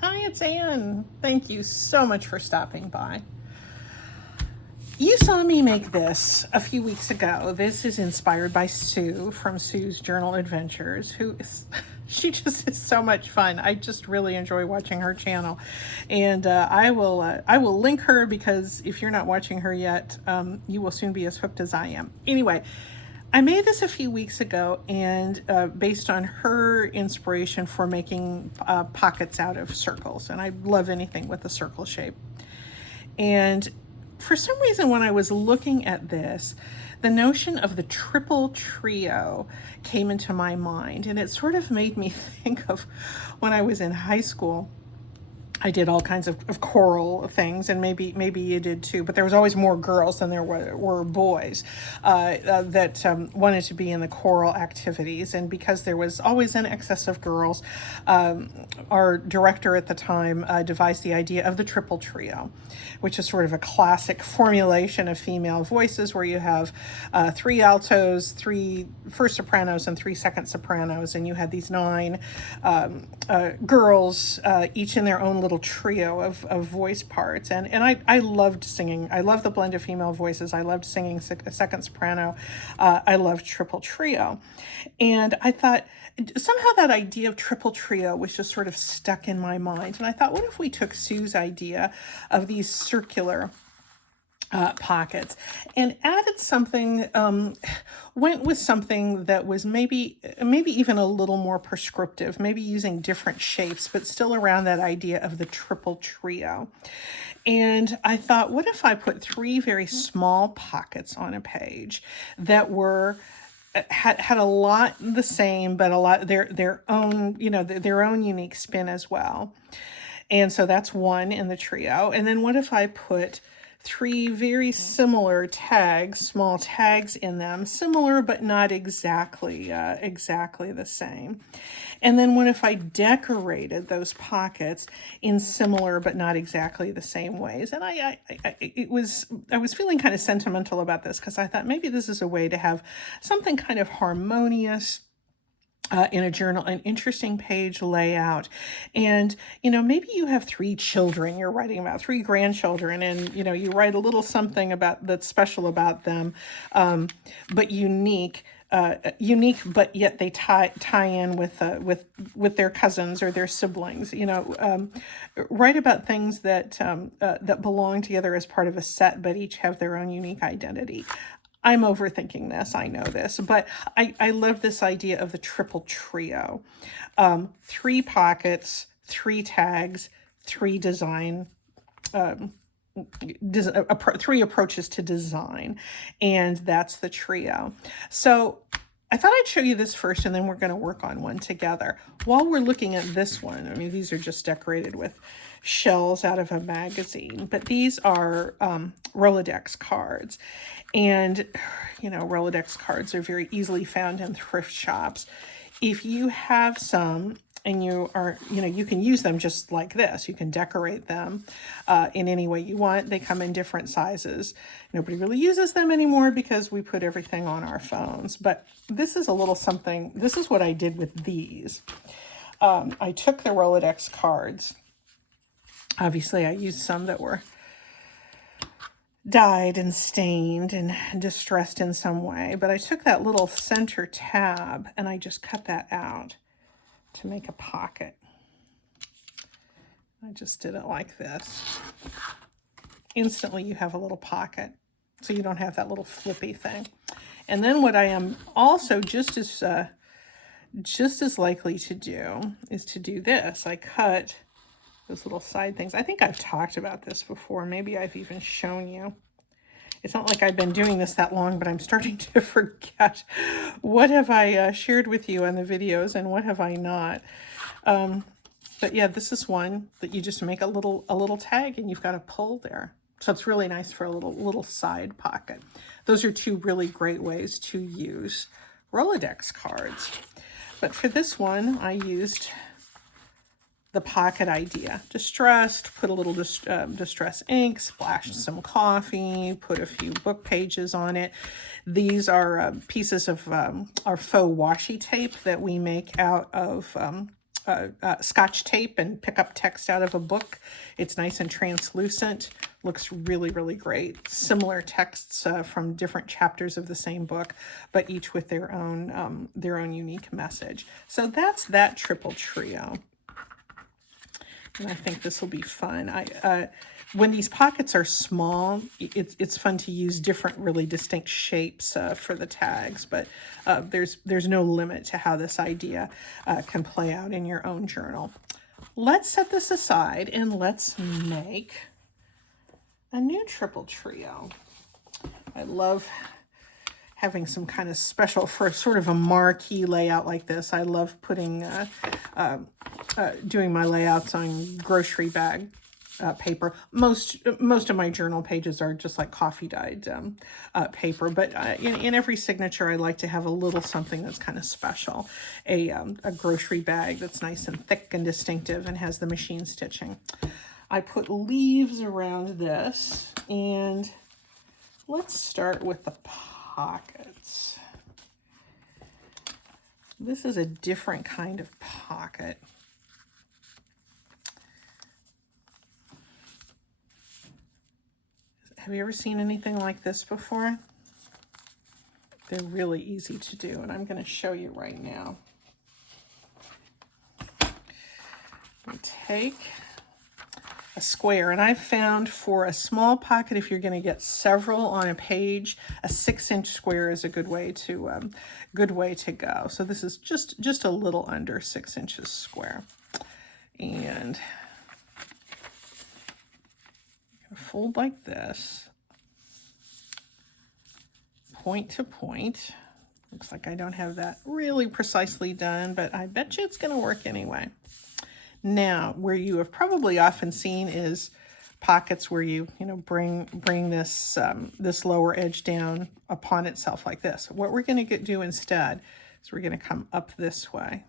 Hi, it's Anne. Thank you so much for stopping by. You saw me make this a few weeks ago. This is inspired by Sue from Sue's Journal Adventures, who is, she just is so much fun. I just really enjoy watching her channel. And I will link her because if you're not watching her yet, you will soon be as hooked as I am. Anyway, I made this a few weeks ago, and based on her inspiration for making pockets out of circles. And I love anything with a circle shape. And for some reason, when I was looking at this, the notion of the triple trio came into my mind. And it sort of made me think of when I was in high school. I did all kinds of choral things, and maybe you did too. But there was always more girls than there were boys that wanted to be in the choral activities. And because there was always an excess of girls, our director at the time devised the idea of the triple trio, which is sort of a classic formulation of female voices where you have three altos, three first sopranos, and three second sopranos, and you had these nine girls, each in their own little trio of voice parts. And I loved singing. I loved the blend of female voices. I loved singing second soprano. I loved triple trio. And I thought somehow that idea of triple trio was just sort of stuck in my mind. And I thought, what if we took Sue's idea of these circular pockets and added something, went with something that was maybe even a little more prescriptive, maybe using different shapes, but still around that idea of the triple trio. And I thought, what if I put three very small pockets on a page that were had a lot the same, but a lot their own, their own unique spin as well. And so that's one in the trio. And then what if I put three very similar tags, small tags in them, similar but not exactly the same. And then what if I decorated those pockets in similar but not exactly the same ways? And I was feeling kind of sentimental about this because I thought maybe this is a way to have something kind of harmonious in a journal, an interesting page layout. And, maybe you have three children you're writing about, three grandchildren, and, you write a little something about that's special about them, but unique, but yet they tie in with their cousins or their siblings. Write about things that belong together as part of a set, but each have their own unique identity. I'm overthinking this, I know this, but I love this idea of the triple trio. Three pockets, three tags, three three approaches to design, and that's the trio. So I thought I'd show you this first, and then we're going to work on one together. While we're looking at this one, these are just decorated with shells out of a magazine, but these are Rolodex cards. And, Rolodex cards are very easily found in thrift shops. If you have some and you are, you can use them just like this. You can decorate them in any way you want. They come in different sizes. Nobody really uses them anymore because we put everything on our phones. But this is a little something. This is what I did with these. I took the Rolodex cards. Obviously, I used some that were dyed and stained and distressed in some way, but I took that little center tab and I just cut that out to make a pocket. I just did it like this. Instantly you have a little pocket, so you don't have that little flippy thing. And then what I am also just as likely to do is to do this. I cut those little side things. I think I've talked about this before. Maybe I've even shown you. It's not like I've been doing this that long, but I'm starting to forget what have I shared with you in the videos and what have I not. But yeah, this is one that you just make a little tag and you've got a pull there. So it's really nice for a little side pocket. Those are two really great ways to use Rolodex cards. But for this one, I used the pocket idea. Distressed, put a little distress ink, splashed some coffee, put a few book pages on it. These are pieces of our faux washi tape that we make out of Scotch tape and pick up text out of a book. It's nice and translucent. Looks really, really great. Similar texts from different chapters of the same book, but each with their own unique message. So that's that triple trio. And I think this will be fun. When these pockets are small, it's fun to use different, really distinct shapes for the tags, but there's no limit to how this idea can play out in your own journal. Let's set this aside and let's make a new triple trio. I love having some kind of special, for sort of a marquee layout like this. I love putting, doing my layouts on grocery bag paper. Most of my journal pages are just like coffee dyed paper, but in every signature I like to have a little something that's kind of special. A grocery bag that's nice and thick and distinctive and has the machine stitching. I put leaves around this, and let's start with the pockets. This is a different kind of pocket. Have you ever seen anything like this before? They're really easy to do, and I'm going to show you right now. We take a square, and I've found for a small pocket, if you're going to get several on a page, a 6-inch square is a good way to go. So this is just a little under 6 inches square, and fold like this, point to point. Looks like I don't have that really precisely done, but I bet you it's going to work anyway. Now, where you have probably often seen is pockets where you bring this this lower edge down upon itself like this. What we're going to do instead is we're going to come up this way,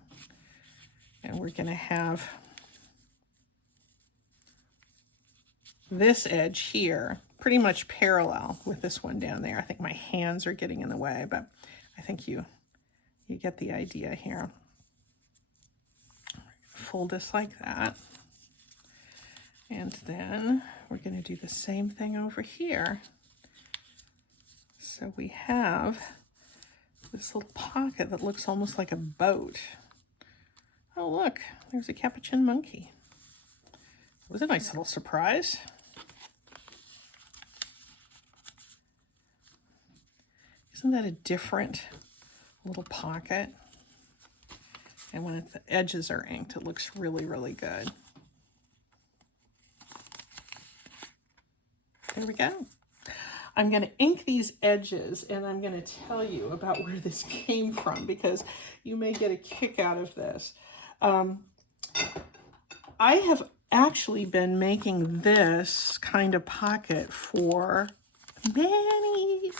and we're going to have this edge here pretty much parallel with this one down there. I think my hands are getting in the way, but I think you get the idea here. Fold this like that, and then we're going to do the same thing over here. So we have this little pocket that looks almost like a boat. Oh look, there's a capuchin monkey. It was a nice little surprise. Isn't that a different little pocket? And when the edges are inked, it looks really, really good. There we go. I'm going to ink these edges, and I'm going to tell you about where this came from, because you may get a kick out of this. I have actually been making this kind of pocket for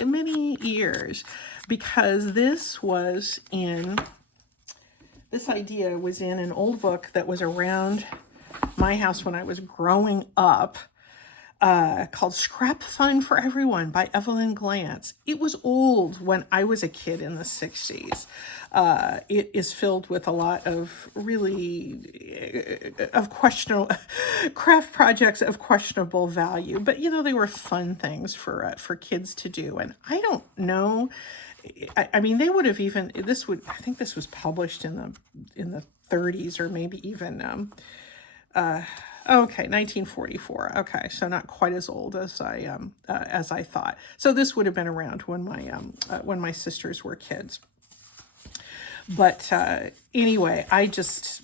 many years, because this idea was in an old book that was around my house when I was growing up, called Scrap Fun for Everyone by Evelyn Glantz. It was old when I was a kid in the 60s. It is filled with a lot of really questionable craft projects of questionable value, but they were fun things for kids to do. And I don't know, I mean, they would have even, I think this was published in the 30s, or maybe even okay, 1944. Okay, so not quite as old as I thought. So this would have been around when my sisters were kids. But anyway, I just,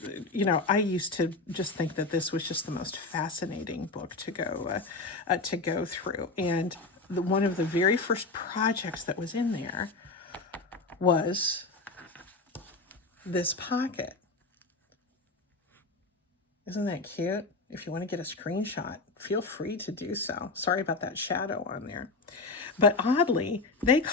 I used to just think that this was just the most fascinating book to go through. And one of the very first projects that was in there was this pocket. Isn't that cute? If you want to get a screenshot, feel free to do so. Sorry about that shadow on there. But oddly, they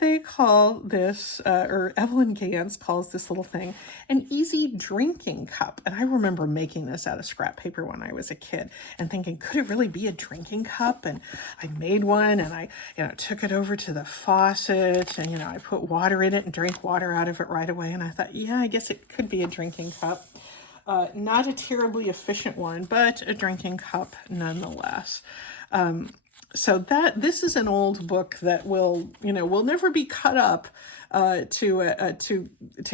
They call this, or Evelyn Gantz calls this little thing, an easy drinking cup. And I remember making this out of scrap paper when I was a kid and thinking, could it really be a drinking cup? And I made one, and I, took it over to the faucet, and, I put water in it and drank water out of it right away. And I thought, yeah, I guess it could be a drinking cup. Not a terribly efficient one, but a drinking cup nonetheless. So this is an old book that will never be cut up to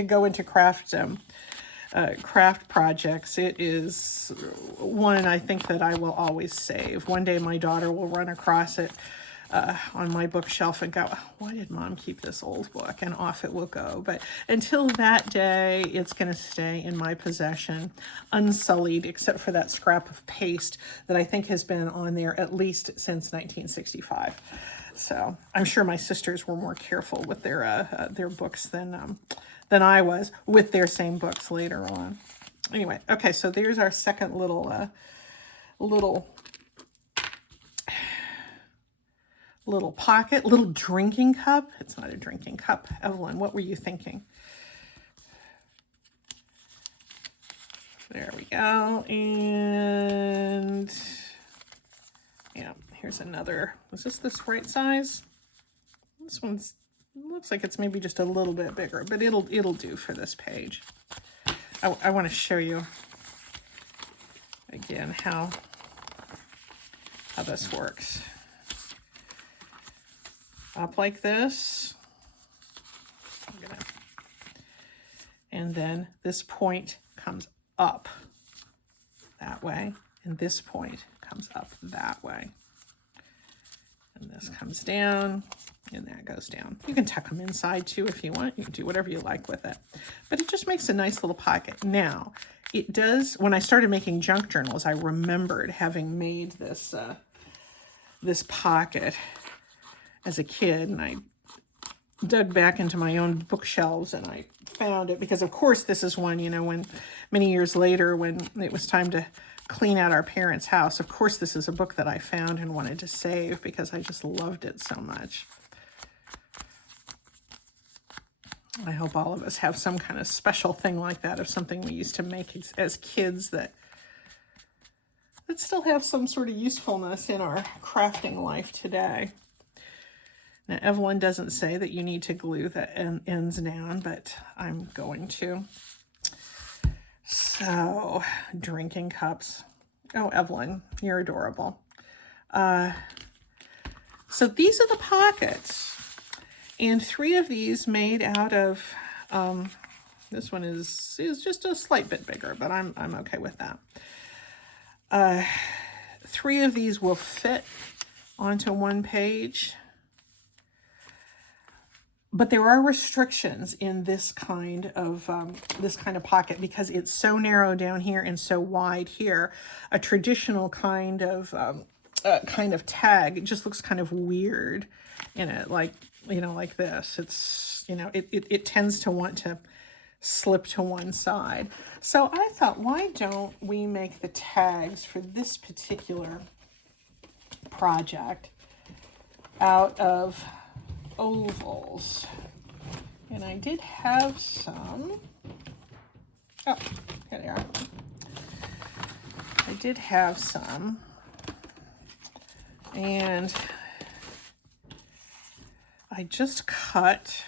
go into craft projects. It is one I think that I will always save. One day my daughter will run across it on my bookshelf and go, why did Mom keep this old book? And off it will go. But until that day, it's going to stay in my possession, unsullied, except for that scrap of paste that I think has been on there at least since 1965. So I'm sure my sisters were more careful with their books than I was with their same books later on. Anyway, okay, so there's our second little pocket, little drinking cup. It's not a drinking cup. Evelyn, what were you thinking? There we go. And yeah, here's another. Is this right size? This one's looks like it's maybe just a little bit bigger, but it'll do for this page. I want to show you again how this works. Up like this, and then this point comes up that way, and this point comes up that way, and this comes down, and that goes down. You can tuck them inside too if you want. You can do whatever you like with it, but it just makes a nice little pocket. Now, it does. When I started making junk journals, I remembered having made this this pocket as a kid, and I dug back into my own bookshelves and I found it, because of course this is one, when many years later, when it was time to clean out our parents' house, of course this is a book that I found and wanted to save because I just loved it so much. I hope all of us have some kind of special thing like that, of something we used to make as kids that still have some sort of usefulness in our crafting life today. Now, Evelyn doesn't say that you need to glue the ends down, but I'm going to. So, drinking cups. Oh, Evelyn, you're adorable. So these are the pockets. And 3 of these made out of, this one is just a slight bit bigger, but I'm okay with that. 3 of these will fit onto one page. But there are restrictions in this kind of pocket because it's so narrow down here and so wide here. A traditional kind of tag, it just looks kind of weird in it, like this. It's it tends to want to slip to one side. So I thought, why don't we make the tags for this particular project out of ovals, and I did have some. Oh, here they are. I did have some, and I just cut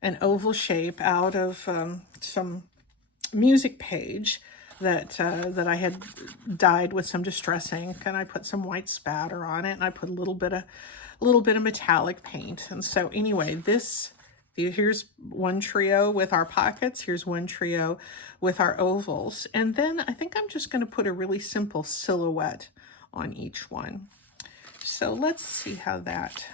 an oval shape out of some music page that I had dyed with some distress ink, and I put some white spatter on it, and I put a little bit of metallic paint. And so anyway, here's one trio with our pockets, here's one trio with our ovals, and then I think I'm just going to put a really simple silhouette on each one. So let's see how that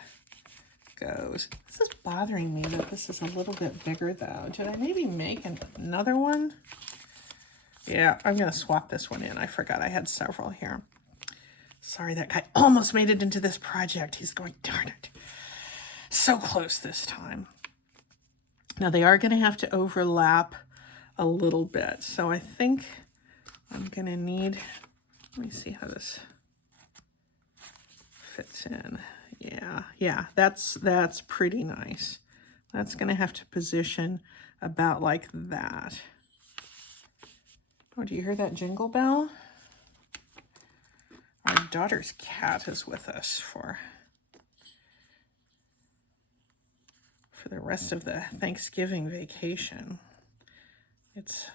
goes. This is bothering me that this is a little bit bigger though. Did I maybe make another one? Yeah, I'm going to swap this one in. I forgot I had several here. Sorry, that guy almost made it into this project. He's going, darn it. So close this time. Now, they are going to have to overlap a little bit. So I think I'm going to need, let me see how this fits in. Yeah, that's pretty nice. That's gonna have to position about like that. Oh, do you hear that jingle bell? Our daughter's cat is with us for the rest of the Thanksgiving vacation. It's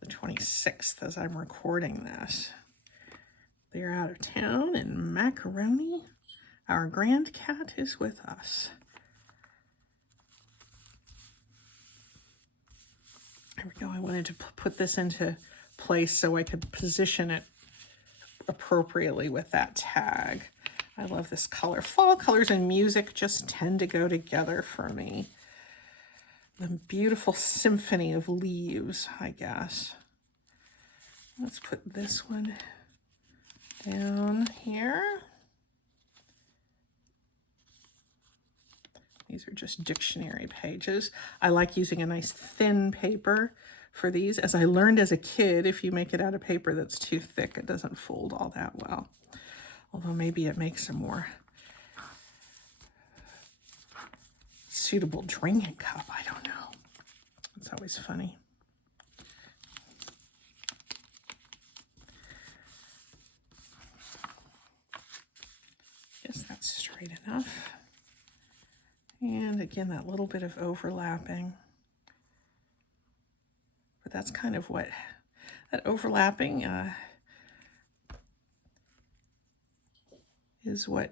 the 26th as I'm recording this. They're out of town, and Macaroni, our grand cat, is with us. There we go. I wanted to put this into place so I could position it appropriately with that tag. I love this color. Fall colors and music just tend to go together for me. The beautiful symphony of leaves, I guess. Let's put this one down here. These are just dictionary pages. I like using a nice thin paper for these. As I learned as a kid, if you make it out of paper that's too thick, it doesn't fold all that well. Although maybe it makes a more suitable drinking cup. I don't know. It's always funny. Guess that's straight enough. And again, that little bit of overlapping. But that's kind of what that overlapping is what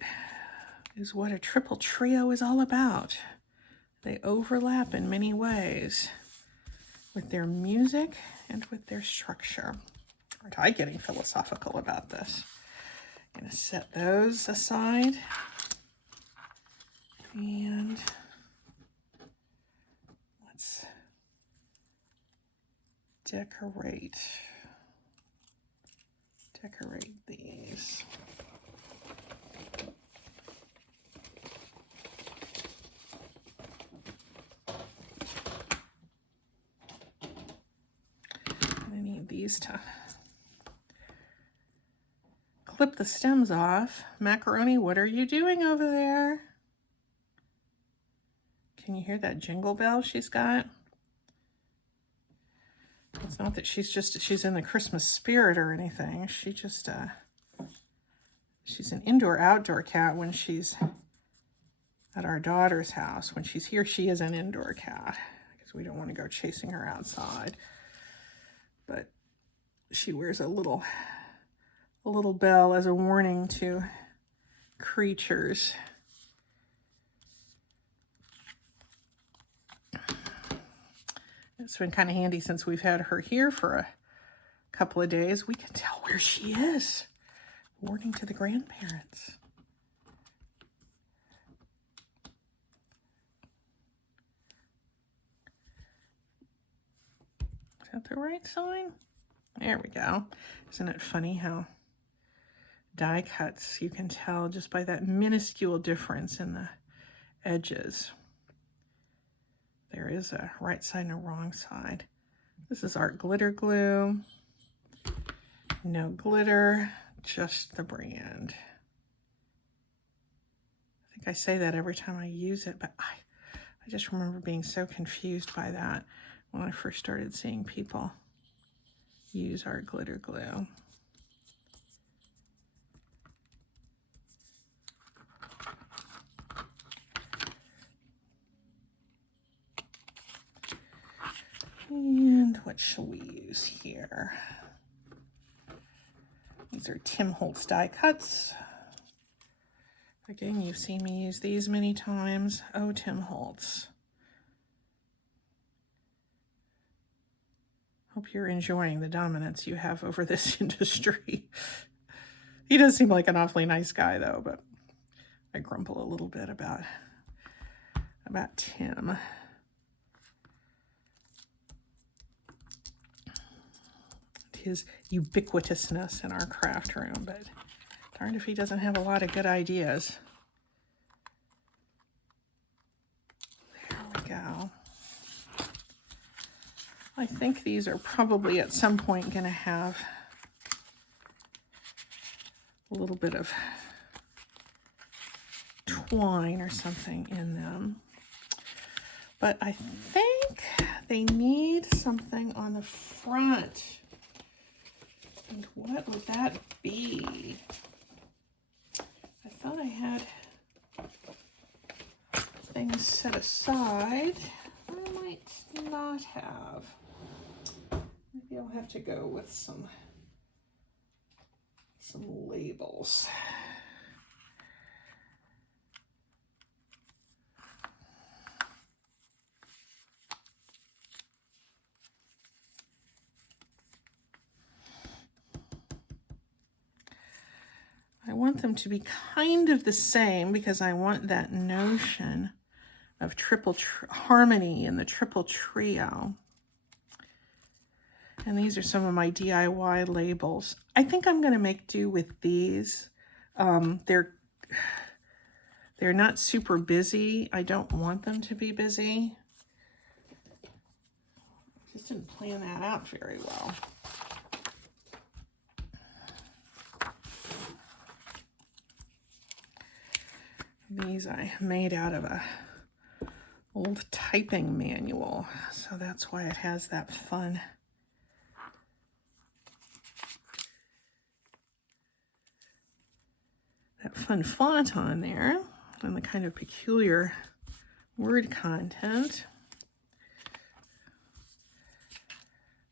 a triple trio is all about. They overlap in many ways with their music and with their structure. Aren't I getting philosophical about this? I'm going to set those aside. And let's decorate these. I need these to clip the stems off. Macaroni, what are you doing over there? Can you hear that jingle bell she's got? It's not that she's in the Christmas spirit or anything. She just, she's an indoor-outdoor cat when she's at our daughter's house. When she's here, she is an indoor cat because we don't want to go chasing her outside. But she wears a little bell as a warning to creatures. It's been kind of handy since we've had her here for a couple of days. We can tell where she is. Warning to the grandparents. Is that the right sign? There we go. Isn't it funny how die cuts, you can tell just by that minuscule difference in the edges. There is a right side and a wrong side. This is Art Glitter Glue. No glitter, just the brand. I think I say that every time I use it, but I just remember being so confused by that when I first started seeing people use Art Glitter Glue. And what shall we use here? These are Tim Holtz die cuts. Again, you've seen me use these many times. Oh, Tim Holtz. Hope you're enjoying the dominance you have over this industry. He does seem like an awfully nice guy, though, but I grumble a little bit about Tim. His ubiquitousness in our craft room, but darned if he doesn't have a lot of good ideas. There we go. I think these are probably at some point going to have a little bit of twine or something in them. But I think they need something on the front. And what would that be? I thought I had things set aside. I might not have. Maybe I'll have to go with some labels. I want them to be kind of the same because I want that notion of triple harmony in the triple trio. And these are some of my DIY labels. I think I'm going to make do with these. They're not super busy. I don't want them to be busy. Just didn't plan that out very well. These I made out of a old typing manual, so that's why it has that fun font on there and the kind of peculiar word content.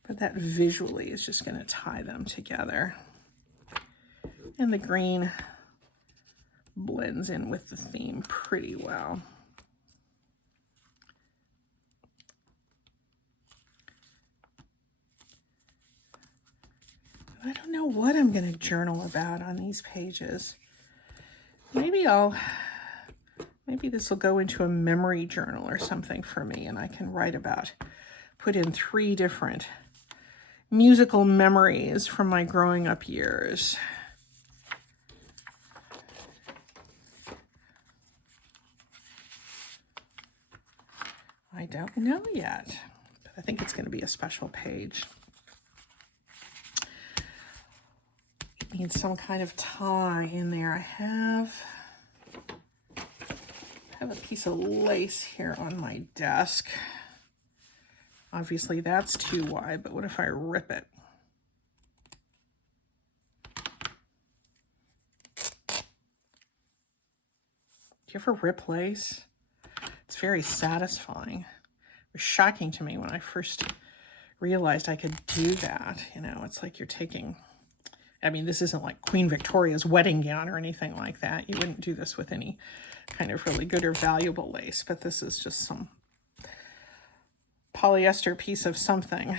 But that visually is just going to tie them together. And the green blends in with the theme pretty well. I don't know what I'm going to journal about on these pages. Maybe this will go into a memory journal or something for me, and I can write about, put in 3 different musical memories from my growing up years. I don't know yet, but I think it's going to be a special page. It needs some kind of tie in there. I have a piece of lace here on my desk. Obviously that's too wide, but what if I rip it? Do you ever rip lace? It's very satisfying. It was shocking to me when I first realized I could do that. You know, it's like you're taking, I mean, this isn't like Queen Victoria's wedding gown or anything like that. You wouldn't do this with any kind of really good or valuable lace, but this is just some polyester piece of something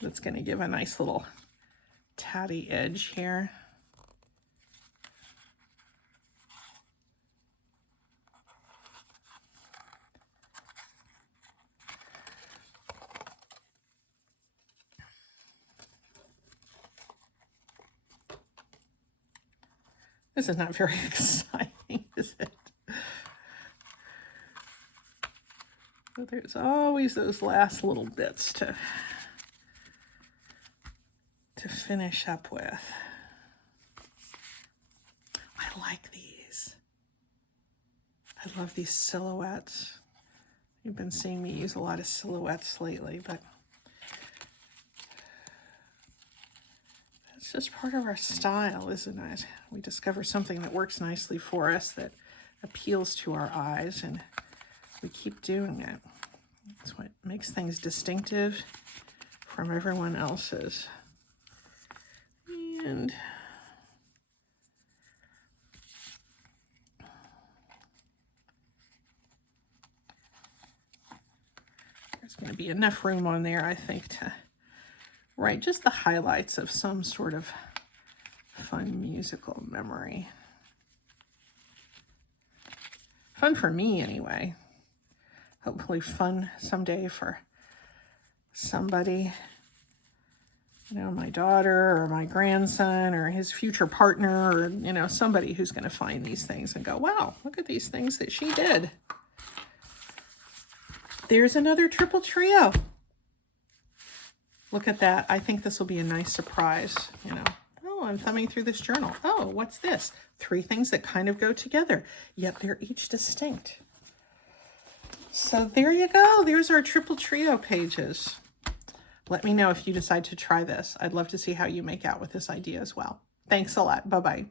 that's going to give a nice little tatty edge here. This is not very exciting, is it? But there's always those last little bits to finish up with. I like these. I love these silhouettes. You've been seeing me use a lot of silhouettes lately, but it's just part of our style, isn't it? We discover something that works nicely for us, that appeals to our eyes, and we keep doing it. That's what makes things distinctive from everyone else's. And there's going to be enough room on there, I think, to write just the highlights of some sort of fun musical memory. Fun for me, anyway. Hopefully fun someday for somebody, you know, my daughter or my grandson or his future partner, or, you know, somebody who's going to find these things and go, wow, look at these things that she did. There's another triple trio. Look at that. I think this will be a nice surprise, you know. Oh, Oh, I'm thumbing through this journal. Oh, what's this? 3 things that kind of go together, yet they're each distinct. So there you go. There's our triple trio pages. Let me know if you decide to try this. I'd love to see how you make out with this idea as well. Thanks a lot. Bye-bye.